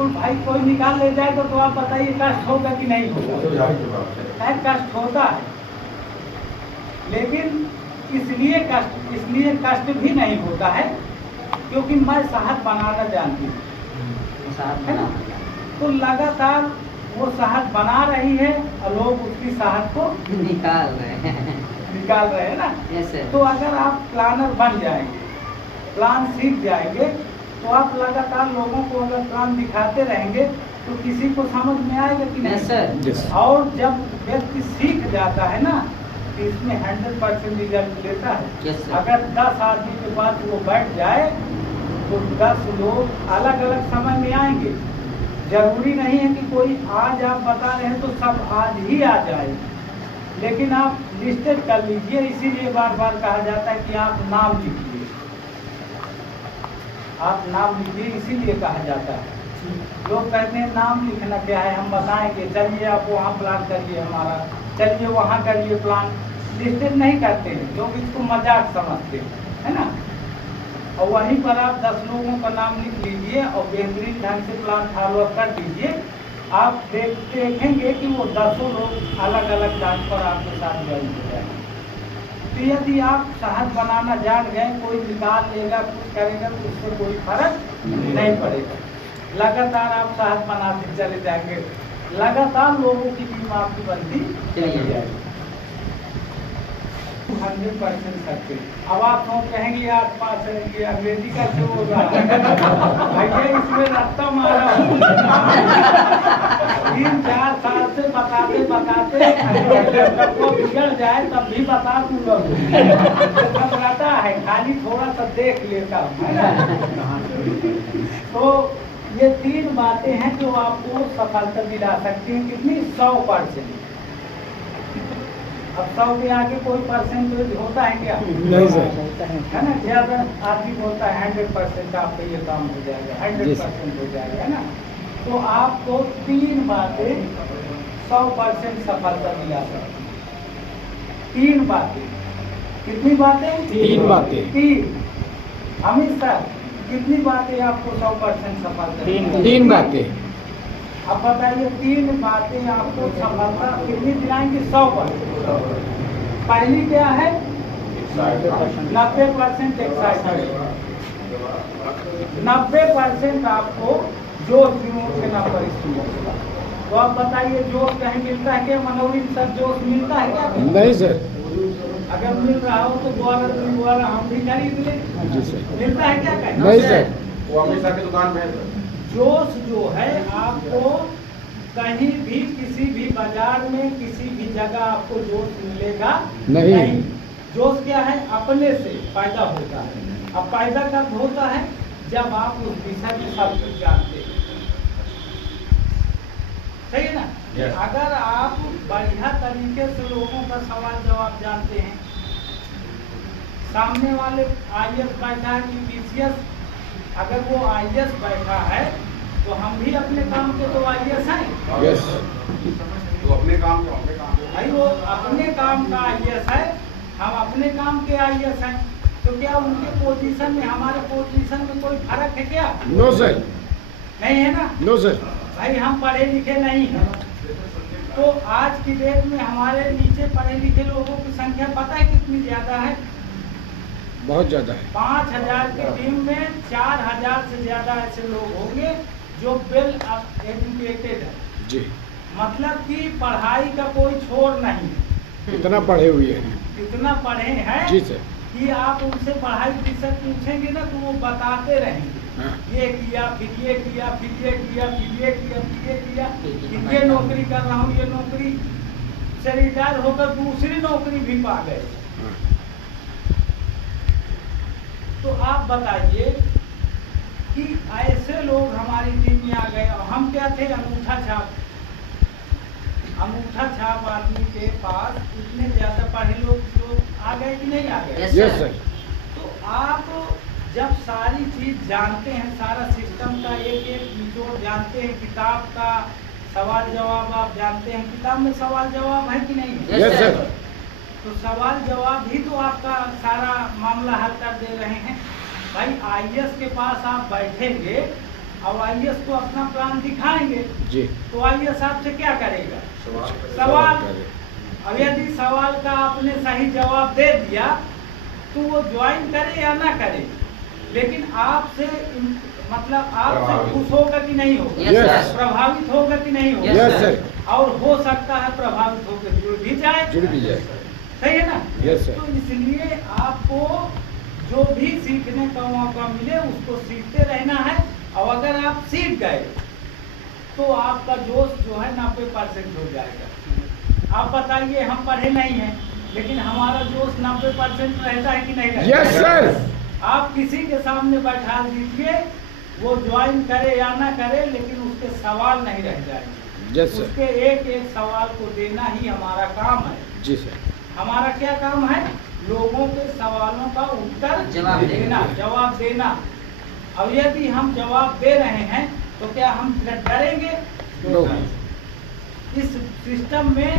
बिल्कुल भाई, कोई निकाल ले जाएगा तो आप बताइए कष्ट होगा कि नहीं होगा? कष्ट होता है, लेकिन इसलिए कष्ट भी नहीं होता है क्योंकि मैं शहद बनाना जानती हूँ, है ना? तो लगातार वो शहद बना रही है और लोग उसकी शहद को निकाल रहे हैं ना। तो अगर आप प्लानर बन जाएंगे, प्लान सीख जाएंगे, तो आप लगातार लोगों को अगर प्लान दिखाते रहेंगे तो किसी को समझ में आएगा कि नहीं? सर। और जब व्यक्ति सीख जाता है ना कि इसमें 100% रिजल्ट लेता है। अगर 10 आदमी के पास वो बैठ जाए तो 10 लोग अलग अलग समय में आएंगे। जरूरी नहीं है कि कोई आज आप बता रहे हैं तो सब आज ही आ जाए, लेकिन आप लिस्टेड कर लीजिए। इसीलिए बार बार कहा जाता है कि आप नाम लिखिए, आप नाम लिखिए, इसीलिए कहा जाता है। लोग कहते हैं नाम लिखना क्या है, हम बताएंगे, चलिए आप वहाँ प्लान करिए हमारा, चलिए वहाँ करिए प्लान। लिस्टेड नहीं करते हैं लोग, इसको मजाक समझते हैं, है ना? और वहीं पर आप 10 लोगों का नाम लिख लीजिए और बेहतरीन ढंग से प्लान फॉलो कर दीजिए। आप देखेंगे कि वो 10 लोग अलग अलग टाइम पर आपके साथ ज्वाइन हो जाएंगे। तो यदि आप शहद बनाना जान गए, कोई निकाल लेगा, कुछ करेगा तो उससे कोई फर्क नहीं पड़ेगा। लगातार आप शहद बनाते चले जाएंगे, लगातार लोगों की टीम आपकी बनती चली जाएगी। 100% सकते। अब आप सोच रहेंगे आसपास ये अंग्रेजी का क्यों हो रहा है? भैया इसमें रास्ता मारा 3-4 साल से बताते जब वो बिगड़ जाए तब भी बता दूंगा। घबराता है, खाली थोड़ा सा देख लेता हूँ, है ना? तो ये 3 बातें हैं जो आपको सफलता दिला सकती हैं। कितनी? 100%। अब 100 के आगे कोई परसेंटेज होता है क्या? नहीं सर, है ना? ज्यादा आदमी बोलता है 100% आपका ये काम हो जाएगा, 100% हो जाएगा, है ना? तो आपको 3 बातें 100% सफलता दिला सकती हैं। 3 बातें। कितनी बातें? 3 बातें। 3। अमित सर, कितनी बातें आपको 100% सफलता? 3 बातें। अब बताइए 3 बातें आपको सफलता कितनी दिलाएंगे? 100%। पहली क्या है? 90% एक्साइटमेंट। 90% आपको जोश विमोश के नाम पर होगा। तो आप बताइए जोश कहीं मिलता है क्या? मनोविन सर, जोश मिलता है क्या? नहीं सर। अगर मिल रहा हो तो द्वारा हम भी खरीद लें। मिलता है क्या? कहीं नहीं सर, वो हमेशा की दुकान में। जोश जो है आपको कहीं भी, किसी भी बाजार में, किसी भी जगह आपको जोश मिलेगा नहीं। जोश क्या है? अपने से पैदा होता है। अब पैदा कब होता है? जब आप उस विषय में सब कुछ जानते हैं। सही है ना? अगर आप बढ़िया तरीके से लोगों का सवाल जवाब जानते हैं, सामने वाले IAS बैठा है कि PCS, अगर वो IAS बैठा है तो हम भी अपने काम के तो IAS हैं। यस। तो अपने काम भाई, वो अपने काम का IAS है, हम अपने काम के IAS हैं। तो क्या उनके पोजीशन में हमारे पोजीशन में कोई फर्क है क्या? No sir. नहीं है ना? No sir. भाई हम पढ़े लिखे नहीं हैं। तो आज की डेट में हमारे नीचे पढ़े लिखे लोगों की संख्या पता है कितनी ज्यादा है? बहुत ज्यादा है। 5000 की टीम में 4000 से ज्यादा ऐसे लोग होंगे जो वेल एजुकेटेड है जी। मतलब कि पढ़ाई का कोई छोर नहीं, इतना पढ़े हुए हैं, इतना पढ़े हैं जी सर, कि आप उनसे पढ़ाई विषय पूछेंगे ना तो वो बताते रहेंगे। हाँ। ये किया, फिर ये किया, फिर ये किया, फिर ये किया, फिर ये किया, फिर ये नौकरी कर रहा हूँ, ये नौकरी से रिटायर होकर दूसरी नौकरी भी पा गए। हाँ। तो आप बताइए कि ऐसे लोग हमारी टीम में आ गए और हम क्या थे? अंगूठा छाप। अंगूठा छाप आदमी के पास इतने ज्यादा पढ़े लोग आ गए कि नहीं आ गए? Yes sir. तो आप जब सारी चीज जानते हैं, सारा सिस्टम का एक एक निचोड़ जानते हैं, किताब का सवाल जवाब आप जानते हैं, किताब में सवाल जवाब है कि नहीं? Yes sir. तो सवाल जवाब ही तो आपका सारा मामला हल कर दे रहे हैं। भाई IAS के पास आप बैठेंगे अब IAS को अपना प्लान दिखाएंगे जी। तो IAS आपसे क्या करेगा? सवाल। अब यदि सवाल का आपने सही जवाब दे दिया तो वो ज्वाइन करे या ना करे, लेकिन आपसे मतलब आपसे खुश होगा कि नहीं होगा? yes, प्रभावित होगा कि नहीं होगा? yes, sir. और हो सकता है प्रभावित होकर जुड़ भी जाए। सही है ना? yes, sir. तो इसलिए आपको जो भी सीखने का मौका मिले उसको सीखते रहना है। और अगर आप सीख गए तो आपका जोश जो है 90% हो जाएगा। आप बताइए, हम पढ़े नहीं हैं लेकिन हमारा जोश 90% रहता है कि नहीं रहता? yes, sir. आप किसी के सामने बैठा दीजिए, वो ज्वाइन करे या ना करे, लेकिन उसके सवाल नहीं रह जाएंगे। yes, sir. उसके एक एक सवाल को देना ही हमारा काम है। जी सर। हमारा क्या काम है? लोगों के सवालों का उत्तर जवाब देना। अब यदि हम जवाब दे रहे हैं तो क्या हम डरेंगे? no. इस सिस्टम में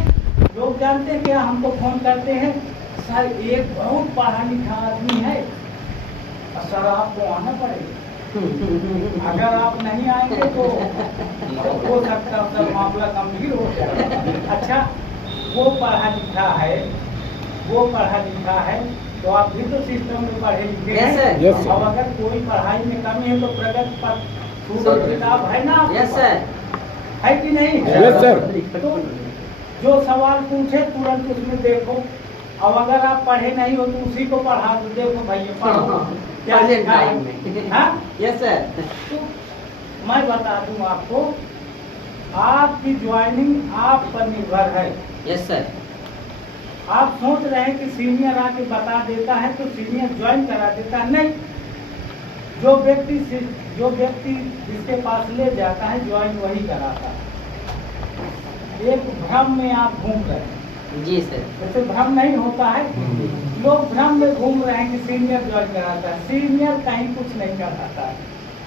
लोग जानते हैं क्या हमको फोन करते हैं, सर एक बहुत पढ़ा लिखा आदमी है, सर आपको आना पड़ेगा, अगर आप नहीं आएंगे तो हो सकता है मामला गंभीर हो जाए। अच्छा, वो पढ़ा लिखा है तो आप भी तो सिस्टम में पढ़े लिखे हैं। yes, अब अगर कोई पढ़ाई में कमी है तो प्रगति पर किताब है ना? है कि नहीं? yes, sir. तो जो सवाल पूछे तुरंत उसमें देखो। अब अगर आप पढ़े नहीं हो तो उसी को पढ़ा दो, देखो भैया पढ़ो क्या लिखा है। हाँ? Yes sir. तो मैं बता दूं आपको, आपकी ज्वाइनिंग आप पर निर्भर है। Yes sir. आप सोच रहे हैं कि सीनियर आके बता देता है तो सीनियर ज्वाइन करा देता है, नहीं। जो व्यक्ति जिसके पास ले जाता है ज्वाइन वही कराता है। एक भ्रम में आप घूम रहे हैं। जी सर। जैसे भ्रम नहीं होता है, लोग भ्रम में घूम रहे हैं कि सीनियर ज्वाइन कराता है। सीनियर कहीं कुछ नहीं कराता है,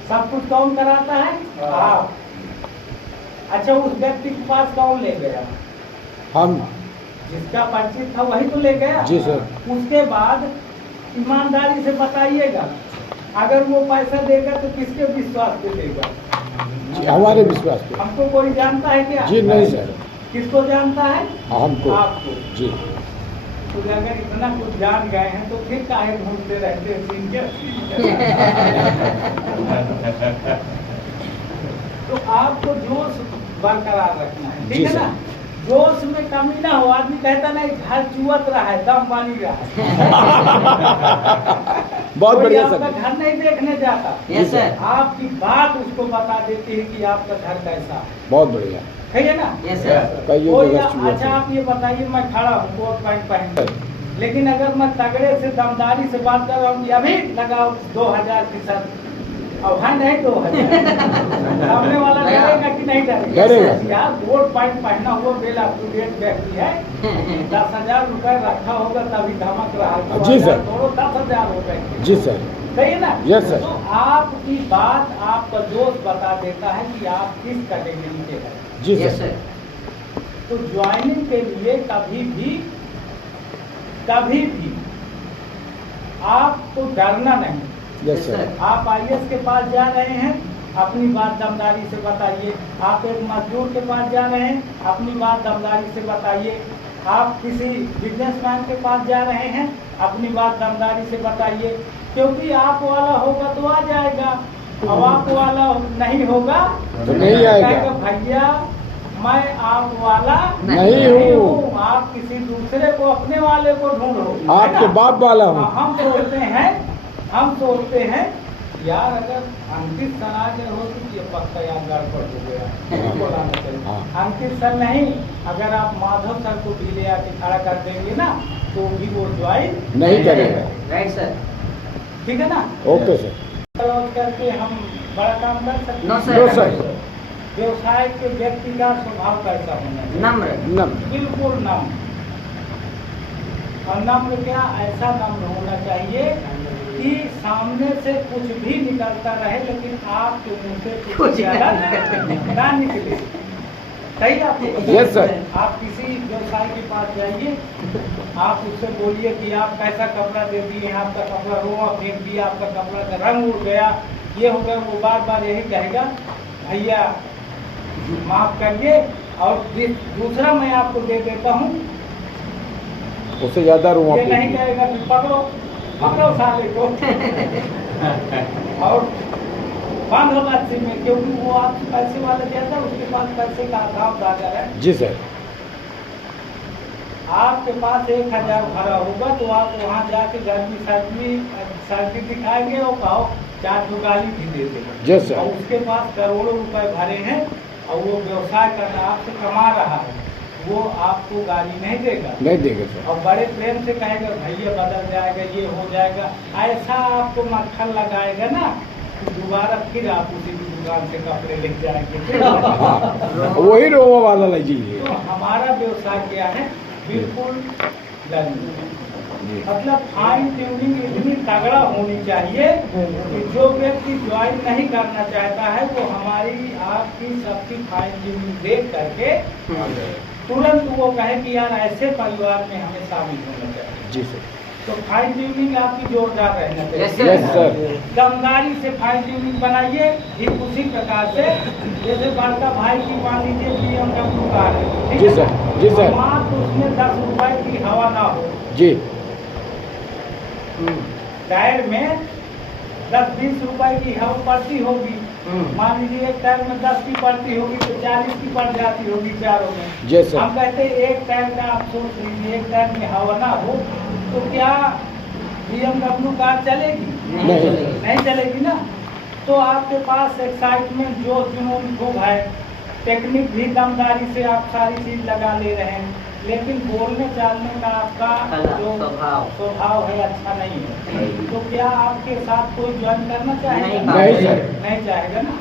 सब कुछ कौन कराता है? आप। अच्छा, उस व्यक्ति के पास कौन ले गया? हम। जिसका परिचित था वही तो ले गया। जी सर। उसके बाद ईमानदारी से बताइएगा, अगर वो पैसा देगा तो किसके विश्वास पे देगा? जी, हमारे विश्वास पे। हमको कोई जानता है क्या? जी नहीं सर। किसको जानता है? हमको। आपको। जी। तो अगर इतना कुछ जान गए हैं तो फिर काहे ढूंढते रहते हैं सीनियर? तो आपको जोश बरकरार रखना है, ठीक है ना? जोश में कमी ना हो। आदमी कहता नहीं घर चुअत रहा है, दम पानी रहा है। बहुत बढ़िया सर। आपका घर नहीं देखने जाता। Yes sir. आपकी बात उसको बता देती है कि आपका घर कैसा है। बहुत बढ़िया। है ना? Yes sir. अच्छा, आप ये बताइए, मैं खड़ा हूँ कोट पैंट पहन, लेकिन अगर मैं तगड़े से दमदारी से बात कर रहा हूँ, अभी लगाओ 2000 की शर्त, अब है नहीं 2000, सामने वाला डरेगा कि नहीं डरेगा? यार कोट पैंट पहना हुआ वेल अप टू डेट व्यक्ति है, 10,000 रुपए रखा होगा तभी धमक रहा है। जी सर। 10,000 हो गए। जी सर। सही है ना? Yes sir. तो आपकी बात आपका जोश बता देता है कि आप किस कैटेगरी के हैं। जी सर। तो ज्वाइनिंग के लिए कभी भी आपको डरना नहीं। Yes sir. आप IAS के पास जा रहे हैं, अपनी बात दमदारी से बताइए। आप एक मजदूर के पास जा रहे हैं, अपनी बात दमदारी से बताइए। आप किसी बिजनेसमैन के पास जा रहे हैं, अपनी बात दमदारी से बताइए। क्योंकि आप वाला होगा तो आ जाएगा, अब आप वाला नहीं होगा तो नहीं आएगा। भैया मैं आप वाला नहीं हूँ। आप किसी दूसरे को, अपने वाले को ढूंढो। आपके बाप वाला हूँ। हम सोचते हैं यार अगर अंकित सर आ गए हो तो ये पक्का यार गड़बड़ हो गया, बोलाना चाहिए। अंकित सर नहीं, अगर आप माधव सर को भी ले आके खड़ा कर देंगे ना तो भी वो ज्वाइन नहीं करेगा। Right sir. ठीक है ना? Okay sir. करके हम बड़ा काम कर सकते नो हैं। सर। व्यवसाय के व्यक्ति का स्वभाव कैसा होना चाहिए? नम्र। बिल्कुल नम्र। और नम्र क्या, ऐसा नम्र होना चाहिए कि सामने से कुछ भी निकलता रहे लेकिन आपके मुंह से कुछ ना निकले। सही आपको? Yes sir. आप किसी व्यवसाय के पास जाइए, आप उससे बोलिए कि आप कैसा कपड़ा दे दिए, आपका कपड़ा रोआ फेंक दिया, आपका कपड़ा का रंग उड़ गया, ये हो गया, वो बार बार यही कहेगा भैया माफ करिए, और दूसरा मैं आपको दे देता हूँ, उससे ज्यादा रुआ ये नहीं कहेगा कि पकड़ो पकड़ो साले को और बंद होगा अच्छी में, क्योंकि वो आपसे पैसे वाले देता है, उसके पास पैसे का अभाव ज्यादा है। जी सर। आपके पास 1000 भरा होगा तो आप वहाँ जाके गर्मी सर्दी दिखाएंगे और कहो 4 गाली भी दे देगा। Yes sir. और उसके पास करोड़ों रुपए भरे हैं और वो व्यवसाय कर रहा, आपसे कमा रहा है, वो आपको गाली नहीं देगा। नहीं देगा सर। और बड़े प्रेम से कहेगा भैया बदल जाएगा, ये हो जाएगा, ऐसा आपको मक्खन लगाएगा ना कि दोबारा फिर आप उसी की दुकान से कपड़े ले जाएंगे। वही रोवा वाला लीजिए। तो हमारा व्यवसाय क्या है, बिल्कुल मतलब फाइन ट्यूनिंग इतनी तगड़ा होनी चाहिए कि जो व्यक्ति ज्वाइन नहीं करना चाहता है वो हमारी आपकी सबकी फाइन ट्यूनिंग देख करके तुरंत वो कहे कि यार ऐसे परिवार में हमें शामिल होना चाहिए। जी सर। तो फाइन ट्यूनिंग आपकी जोरदार रहना चाहिए। Yes sir. दमदारी से फाइन ट्यूनिंग बनाइए, ठीक उसी प्रकार से जैसे बड़का भाई की मान लीजिए BMW कार है, जी सर। जी सर। मात्र उसमें 10 रुपए की हवा ना हो, जी। टायर में 10-20 रुपए की हवा पड़ती होगी, मान लीजिए एक टायर में 10 की पड़ती होगी तो 40 की पड़ जाती होगी चारों में। जी सर। हम कहते हैं एक टायर का आप सोच लीजिए, एक टायर में हवा ना हो तो क्या BMW कार चलेगी? नहीं चलेगी ना। तो आपके पास एक्साइटमेंट जो जुनून खूब है, टेक्निक भी दमदारी से आप सारी चीज लगा ले रहे हैं, लेकिन बोलने चालने का आपका जो स्वभाव है अच्छा नहीं है, तो क्या आपके साथ कोई ज्वाइन करना चाहेगा? नहीं सर। नहीं चाहेगा ना।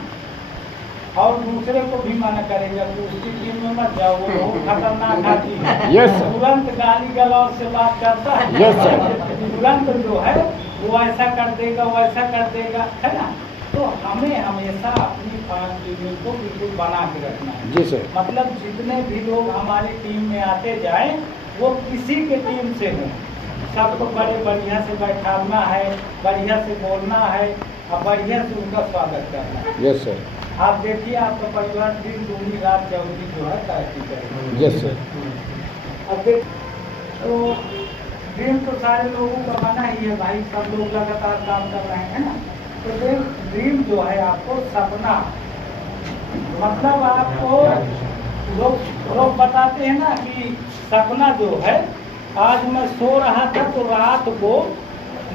और दूसरे को भी मना करेगा कि उसकी टीम में मत जाओ, वो बहुत खतरनाक आदमी है। Yes sir. तुरंत गाली गलौज से बात करता है। Yes sir. तुरंत जो है वो ऐसा कर देगा, वो ऐसा कर देगा, है ना। तो हमें हमेशा अपनी फाइन ट्यूनिंग को बिल्कुल बना के रखना है। जी सर। मतलब जितने भी लोग हमारी टीम में आते जाएं वो किसी के टीम से हो, सबको बड़े बढ़िया से बैठाना है, बढ़िया से बोलना है और बढ़िया से उनका स्वागत करना है। Yes sir. आप देखिए आपका परिवार दिन दूनी रात चौकी जो है तरक्की करेगा। Yes sir. अब देख तो ड्रीम तो सारे लोगों का बना ही है भाई, सब लोग लगातार काम कर रहे हैं ना। तो ड्रीम जो है आपको सपना, मतलब आपको लोग बताते हैं ना कि सपना जो है, आज मैं सो रहा था तो रात को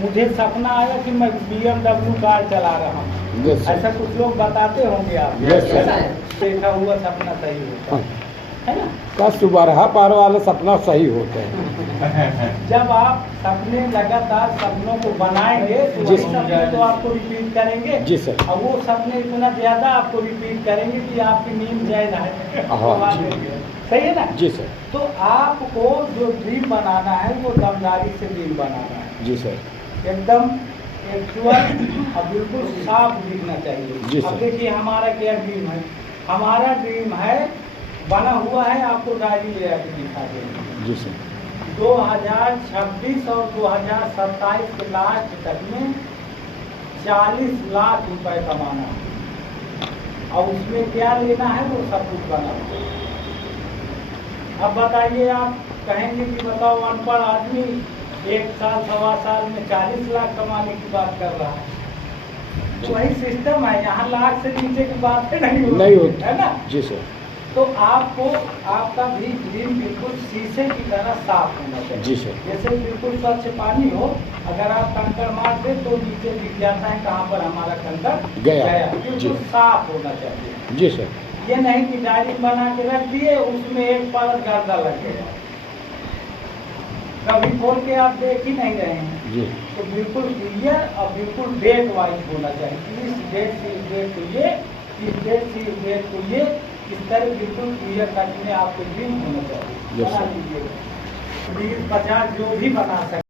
मुझे सपना आया कि मैं BMW कार चला रहा हूँ। Yes, sir. ऐसा कुछ लोग बताते होंगे आप। Yes, sir. देखा हुआ सपना सही होता है ना। का सुबह पार वाला सपना सही होता है। जब आप सपने लगातार सपनों को बनाएंगे तो जी वही सपने तो आपको रिपीट करेंगे। जी सर। और वो सपने इतना ज्यादा आपको रिपीट करेंगे कि आपकी नींद जाए हाँ, सही है ना। जी सर। तो आपको जो ड्रीम बनाना है वो दमदारी से ड्रीम बनाना है। जी सर। एकदम एक्चुअल और बिल्कुल साफ दिखना चाहिए। जी सर। अब देखिए हमारा क्या ड्रीम है, हमारा ड्रीम है बना हुआ है, आपको डायरी ले आके दिखा देंगे। जी सर। 2026 और 2027 के लास्ट तक में 40 लाख रुपए कमाना है और उसमें क्या लेना है वो सब कुछ बना। अब बताइए, आप कहेंगे कि बताओ अनपढ़ आदमी 1 साल 1.25 साल में 40 लाख कमाने की बात कर रहा है। तो वही सिस्टम है, यहाँ लाख से नीचे की बातें नहीं होती है ना। जी सर। तो आपको आपका भी ड्रीम बिल्कुल शीशे की तरह साफ होना चाहिए। जी सर। जैसे बिल्कुल स्वच्छ पानी हो, अगर आप कंकड़ मार दे तो नीचे दिख जाता है कहाँ पर हमारा कंकड़ गया। बिल्कुल साफ होना चाहिए। जी सर। ये नहीं कि डायरी बना के रख दिए उसमें एक परत गर्दा लग गया, कभी खोल के आप देख ही नहीं रहे हैं। जी। तो बिल्कुल क्लियर और बिल्कुल डेट वाइज होना चाहिए। इस डेट से इस डेट को ये, इस डेट से इस डेट को ये, इस तरह बिल्कुल क्लियर कट में आपको ड्रीम होना चाहिए। बना लीजिए 20-50 जो भी बना सकते।